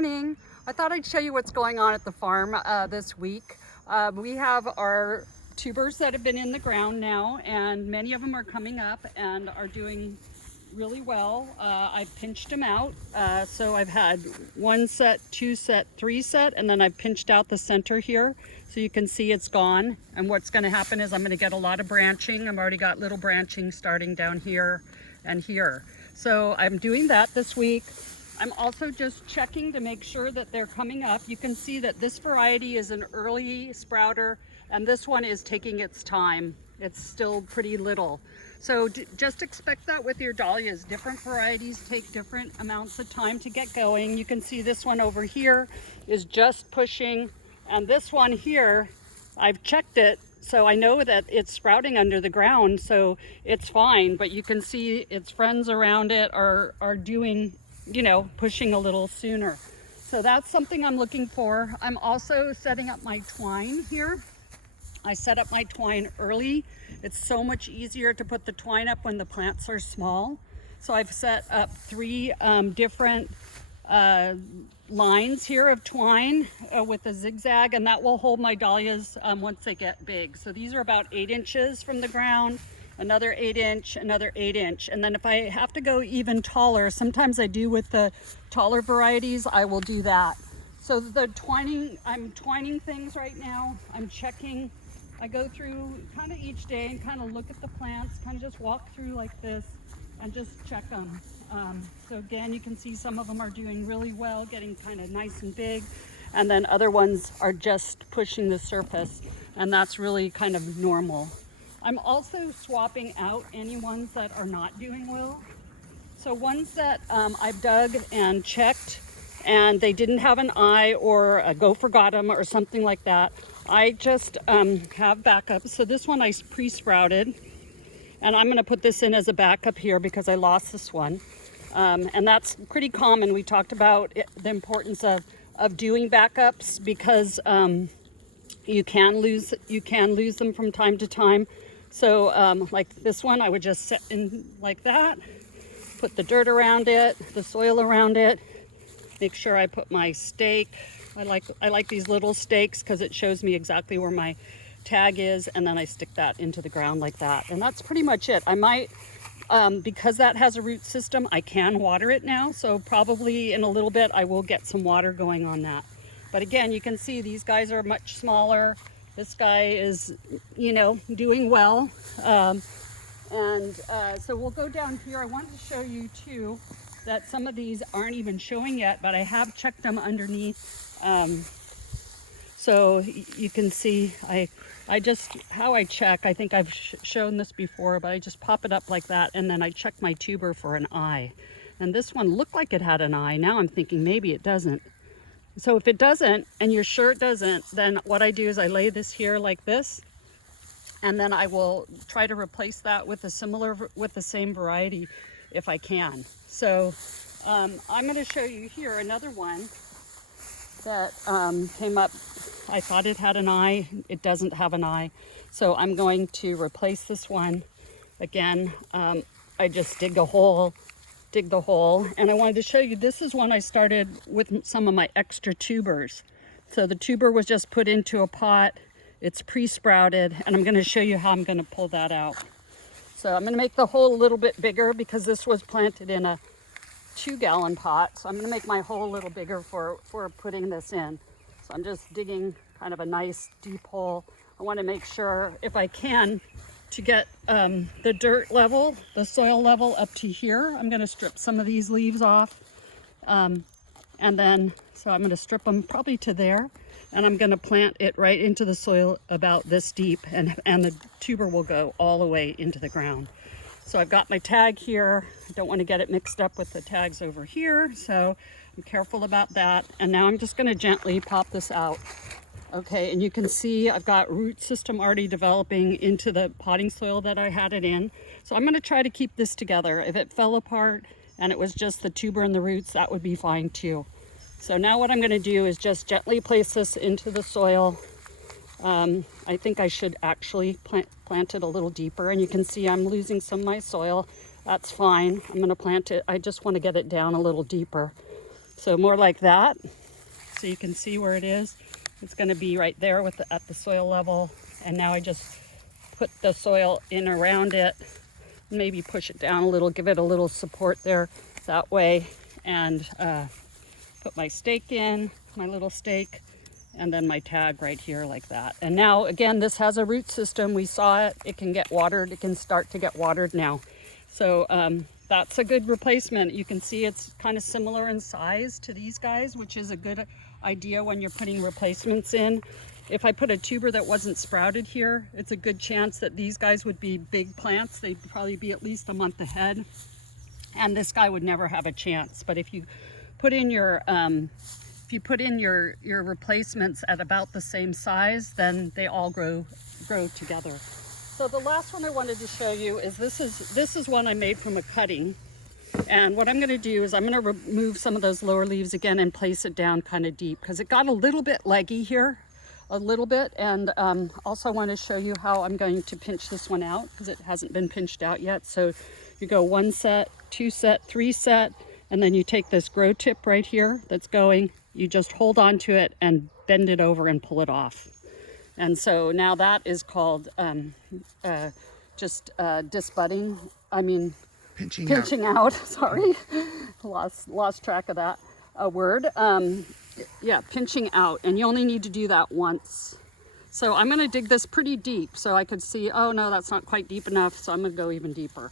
Morning. I thought I'd show you what's going on at the farm this week. We have our tubers that have been in the ground now, and many of them are coming up and are doing really well. I've pinched them out. So I've had 1 set, 2 set, 3 set, and then I've pinched out the center here. So you can see it's gone. And what's going to happen is I'm going to get a lot of branching. I've already got little branching starting down here and here. So I'm doing that this week. I'm also just checking to make sure that they're coming up. You can see that this variety is an early sprouter, and this one is taking its time. It's still pretty little. So just expect that with your dahlias. Different varieties take different amounts of time to get going. You can see this one over here is just pushing, and this one here, I've checked it, so I know that it's sprouting under the ground, so it's fine, but you can see its friends around it are doing, you know, pushing a little sooner. So that's something I'm looking for. I'm also setting up my twine here. I set up my twine early. It's so much easier to put the twine up when the plants are small. So I've set up 3 different lines here of twine with a zigzag, and that will hold my dahlias once they get big. So these are about 8 inches from the ground, another 8 inch, another 8 inch. And then if I have to go even taller, sometimes I do with the taller varieties, I will do that. So the twining, I'm twining things right now. I'm checking. I go through kind of each day and kind of look at the plants, kind of just walk through like this and just check them. So again, you can see some of them are doing really well, getting kind of nice and big. And then other ones are just pushing the surface, and that's really kind of normal. I'm also swapping out any ones that are not doing well. So ones that I've dug and checked and they didn't have an eye or a gopher got them or something like that, I just have backups. So this one I pre-sprouted, and I'm gonna put this in as a backup here because I lost this one. And that's pretty common. We talked about the importance of doing backups because you can lose them from time to time. So like this one, I would just set in like that, put the dirt around it, the soil around it, make sure I put my stake. I like these little stakes because it shows me exactly where my tag is, and then I stick that into the ground like that. And that's pretty much it. I might, because that has a root system, I can water it now. So probably in a little bit, I will get some water going on that. But again, you can see these guys are much smaller. This guy is, you know, doing well. So we'll go down here. I wanted to show you too that some of these aren't even showing yet, but I have checked them underneath. So you can see, I just, how I check, I think I've shown this before, but I just pop it up like that, and then I check my tuber for an eye. And this one looked like it had an eye. Now I'm thinking maybe it doesn't. So if it doesn't, and you're sure it doesn't, then what I do is I lay this here like this, and then I will try to replace that with the same variety if I can. So I'm going to show you here another one that came up. I thought it had an eye. It doesn't have an eye. So I'm going to replace this one. Again, I just dig the hole, and I wanted to show you, this is one I started with some of my extra tubers. So the tuber was just put into a pot. It's pre-sprouted, and I'm going to show you how I'm going to pull that out. So I'm going to make the hole a little bit bigger because this was planted in a 2-gallon pot. So I'm going to make my hole a little bigger for putting this in. So I'm just digging kind of a nice deep hole. I want to make sure, if I can, to get the dirt level, the soil level up to here. I'm going to strip some of these leaves off. And then, so I'm going to strip them probably to there. And I'm going to plant it right into the soil about this deep, and the tuber will go all the way into the ground. So I've got my tag here. I don't want to get it mixed up with the tags over here, so I'm careful about that. And now I'm just going to gently pop this out. Okay, and you can see I've got root system already developing into the potting soil that I had it in. So I'm going to try to keep this together. If it fell apart and it was just the tuber and the roots, that would be fine too. So now what I'm going to do is just gently place this into the soil. I think I should actually plant it a little deeper, and you can see I'm losing some of my soil. That's fine. I'm going to plant it. I just want to get it down a little deeper. So more like that. So you can see where it is. It's going to be right there with at the soil level. And now I just put the soil in around it, maybe push it down a little, give it a little support there that way, and put my stake in, my little stake, and then my tag right here like that. And now again, this has a root system. We saw it. It can get watered. It can start to get watered now. So that's a good replacement. You can see it's kind of similar in size to these guys, which is a good idea when you're putting replacements in. If I put a tuber that wasn't sprouted here, it's a good chance that these guys would be big plants. They'd probably be at least a month ahead, and this guy would never have a chance. But if you put in your your replacements at about the same size, then they all grow together. So the last one I wanted to show you is this is one I made from a cutting. And what I'm going to do is I'm going to remove some of those lower leaves again and place it down kind of deep, because it got a little bit leggy here, a little bit. And also I want to show you how I'm going to pinch this one out, because it hasn't been pinched out yet. So you go 1 set, 2 set, 3 set, and then you take this grow tip right here that's going, you just hold on to it and bend it over and pull it off. And so now that is called disbudding. I mean, pinching out. Sorry, lost track of that word. Yeah, pinching out, and you only need to do that once. So I'm going to dig this pretty deep so I could see, oh no, that's not quite deep enough, so I'm going to go even deeper.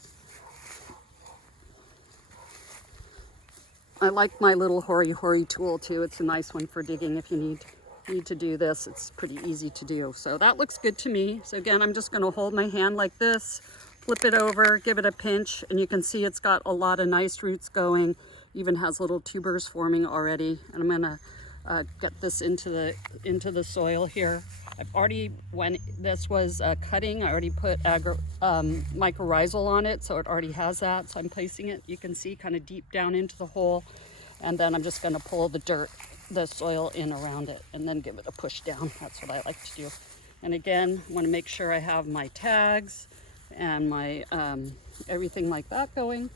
I like my little hory tool too. It's a nice one for digging if you need to do this. It's pretty easy to do. So that looks good to me. So again, I'm just going to hold my hand like this, flip it over, give it a pinch, and you can see it's got a lot of nice roots going, even has little tubers forming already. And I'm going to get this into the soil here. I've already, when this was cutting, I already put mycorrhizal on it, so it already has that. So I'm placing it, you can see, kind of deep down into the hole, and then I'm just going to pull the soil in around it, and then give it a push down. That's what I like to do. And again, I want to make sure I have my tags and my everything like that going.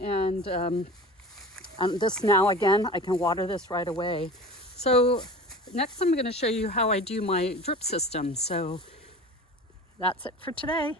And on this now, again, I can water this right away. So next I'm going to show you how I do my drip system. So that's it for today.